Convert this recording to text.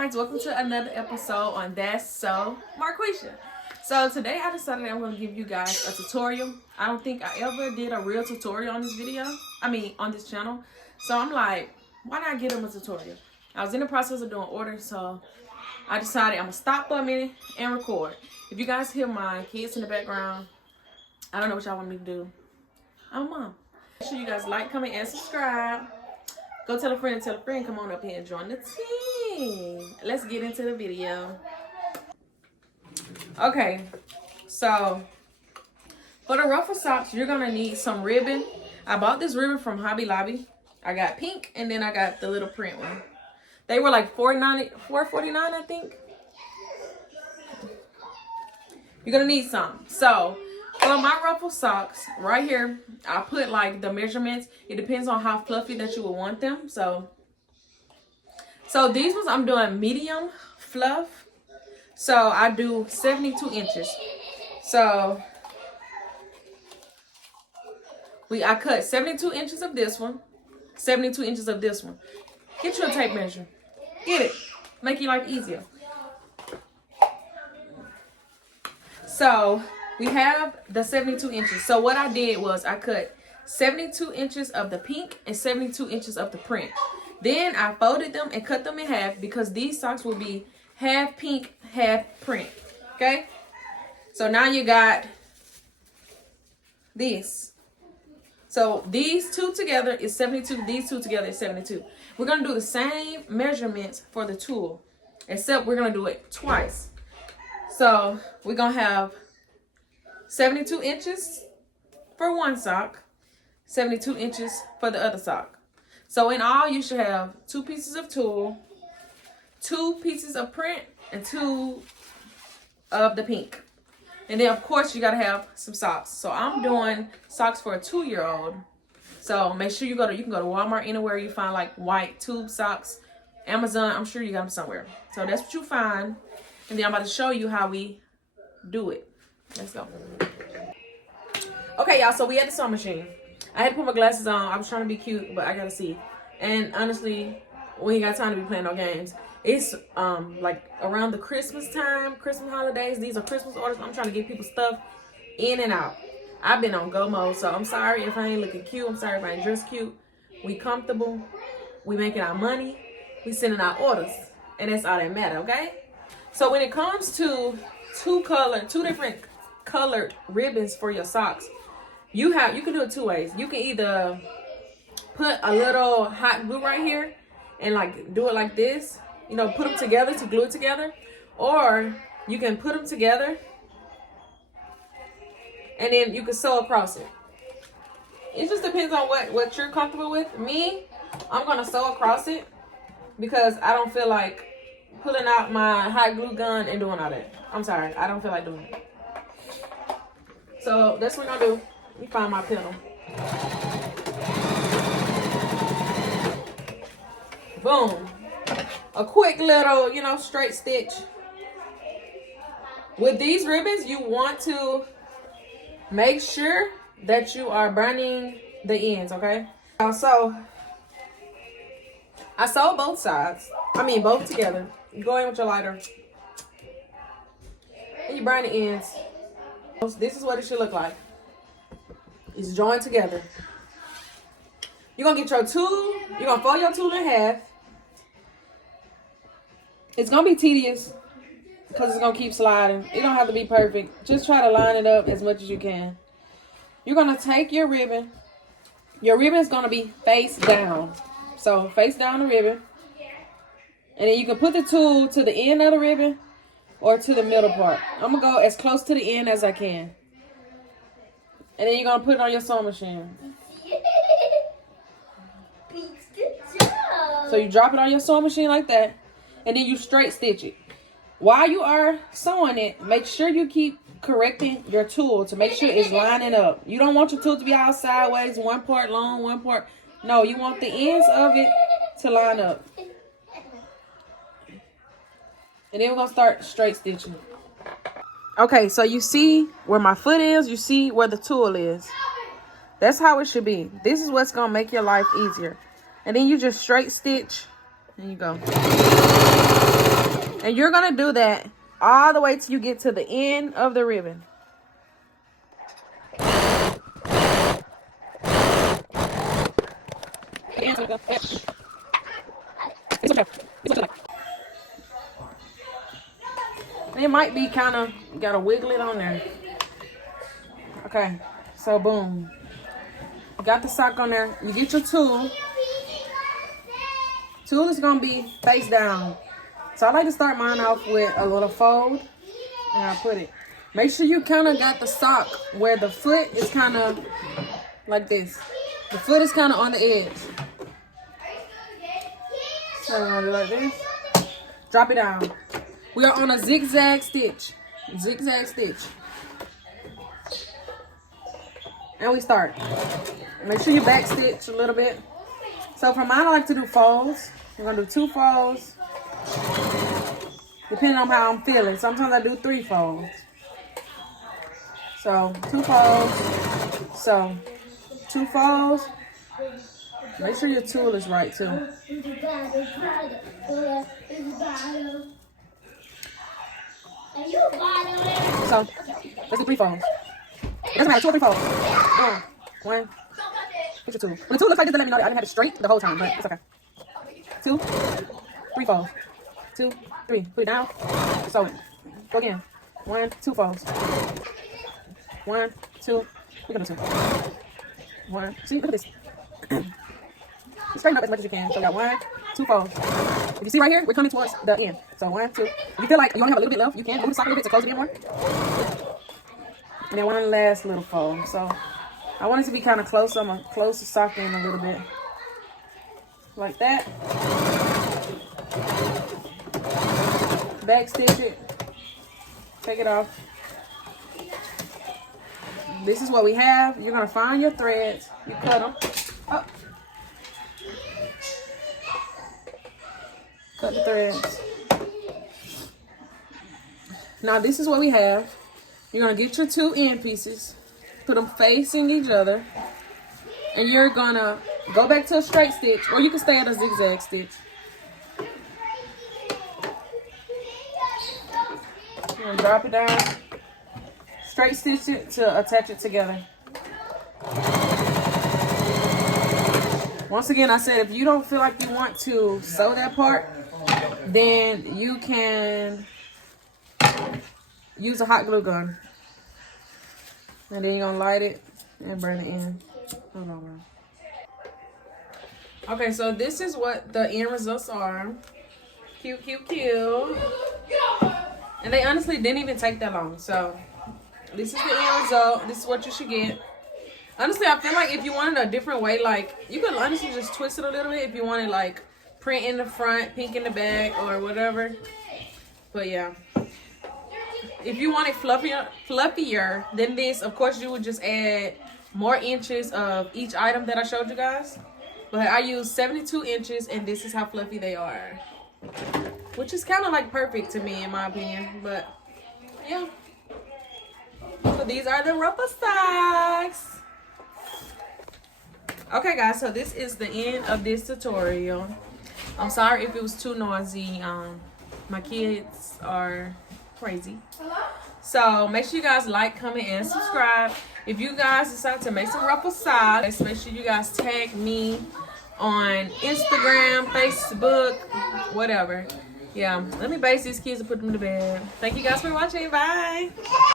guys, welcome to another episode on That's So Marquisha. So today I decided I'm going to give you guys a tutorial. I don't think I ever did a real tutorial on this on this channel. So I'm like, why not give them a tutorial? I was in the process of doing orders, so I decided I'm going to stop for a minute and record. If you guys hear my kids in the background, I don't know what y'all want me to do. I'm a mom. Make sure you guys like, comment, and subscribe. Go tell a friend and tell a friend. Come on up here and join the team. Let's get into the video. Okay, so for the Ruffle socks, you're gonna need some ribbon. I bought this ribbon from Hobby Lobby. I got pink and then I got the little print one. They were like $4.49, I think. You're gonna need some. So for my Ruffle socks, right here, I put like the measurements. It depends on how fluffy that you would want them. So these ones I'm doing medium fluff. So I do 72 inches. So I cut 72 inches of this one, 72 inches of this one. Get you a tape measure. Get it. Make your life easier. So we have the 72 inches. So what I did was I cut 72 inches of the pink and 72 inches of the print. Then I folded them and cut them in half because these socks will be half pink, half print. Okay? So now you got this. So these two together is 72. These two together is 72. We're going to do the same measurements for the Tulle, except we're going to do it twice. So we're going to have 72 inches for one sock, 72 inches for the other sock. So in all, you should have 2 pieces of Tulle, 2 pieces of print, and 2 of the pink. And then of course you gotta have some socks. So I'm doing socks for a 2-year-old. So make sure you can go to Walmart, anywhere you find like white tube socks. Amazon, I'm sure you got them somewhere. So that's what you find. And then I'm about to show you how we do it. Let's go. Okay, y'all, so we at the sewing machine. I had to put my glasses on. I was trying to be cute, but I gotta see. And honestly, we ain't got time to be playing no games. It's like around the Christmas time, Christmas holidays. These are Christmas orders. I'm trying to get people stuff in and out. I've been on go mode, so I'm sorry if I ain't looking cute. I'm sorry if I ain't dressed cute. We comfortable. We making our money. We sending out orders, and that's all that matter. Okay. So when it comes to two different colored ribbons for your socks, you can do it 2 ways. You can either put a little hot glue right here and like do it like this. You know, put them together to glue it together. Or you can put them together and then you can sew across it. It just depends on what you're comfortable with. Me, I'm going to sew across it because I don't feel like pulling out my hot glue gun and doing all that. I'm sorry. I don't feel like doing it. So that's what we're going to do. Let me find my pedal. Boom. A quick little, straight stitch. With these ribbons, you want to make sure that you are burning the ends, okay? So, I sewed both sides. Both together. You go in with your lighter. And you burn the ends. This is what it should look like. It's joined together. You're going to get your Tulle. You're going to fold your Tulle in half. It's going to be tedious because it's going to keep sliding. It don't have to be perfect. Just try to line it up as much as you can. You're going to take your ribbon. Your ribbon is going to be face down. So face down the ribbon. And then you can put the Tulle to the end of the ribbon or to the middle part. I'm going to go as close to the end as I can. And then you're going to put it on your sewing machine. So you drop it on your sewing machine like that. And then you straight stitch it. While you are sewing it, make sure you keep correcting your Tulle to make sure it's lining up. You don't want your Tulle to be all sideways, one part long, one part. No, you want the ends of it to line up. And then we're going to start straight stitching. Okay, so you see where my foot is. You see where the Tulle is. That's how it should be. This is what's going to make your life easier. And then you just straight stitch. And you go. And you're going to do that all the way till you get to the end of the ribbon. And it might be kind of, got to wiggle it on there. Okay, so boom. You got the sock on there. You get your tool. Tool is going to be face down. So I like to start mine off with a little fold. And I'll put it. Make sure you kind of got the sock where the foot is kind of like this. The foot is kind of on the edge. So I'm going to do like this. Drop it down. We are on a zigzag stitch. Zigzag stitch. And we start. Make sure you back stitch a little bit. So for mine, I like to do folds. We're going to do 2 folds. Depending on how I'm feeling. Sometimes I do 3 folds. So 2 folds. So 2 folds. Make sure your tool is right too. So let's do 3 folds. It doesn't matter, 2 or 3 folds. 1. What's your tool? When the tool looks like this, let me know that I didn't have it straight the whole time, but it's okay. 2, 3 folds. 2, 3. Put it down. Sew it. Go again. 1, 2 folds. 1, 2. We're gonna do 2. 1. See, look at this. Straighten up as much as you can. So we got 1, 2 folds. If you see right here, we're coming towards the end. So 1, 2. If you feel like you only have a little bit left, you can move the sock a little bit to close it in more. And then 1 last little fold. So I want it to be kind of close. So I'm going to close the sock in a little bit. Like that. Back stitch it. Take it off. This is what we have. You're going to find your threads. You cut them up. Cut the threads. Now this is what we have. You're going to get your 2 end pieces. Put them facing each other. And you're going to go back to a straight stitch. Or you can stay at a zigzag stitch. You're going to drop it down. Straight stitch it to attach it together. Once again, I said if you don't feel like you want to sew that part, then you can use a hot glue gun. And then you're going to light it and burn it in. Hold on, bro. Okay, so this is what the end results are. Cute, cute, cute. And they honestly didn't even take that long. So this is the end result. This is what you should get. Honestly, I feel like if you wanted a different way, like, you could honestly just twist it a little bit if you wanted, like, print in the front, pink in the back, or whatever. But, yeah. If you want it fluffier than this, of course, you would just add more inches of each item that I showed you guys. But I used 72 inches, and this is how fluffy they are. Which is kind of, like, perfect to me, in my opinion. But, yeah. So, these are the Ruffle socks. Okay guys, so this is the end of this tutorial. I'm sorry if it was too noisy. My kids are crazy. So make sure you guys like, comment, and subscribe. If you guys decide to make some Ruffle socks, make sure you guys tag me on Instagram, Facebook, whatever. Yeah, let me base these kids and put them to bed. Thank you guys for watching. Bye.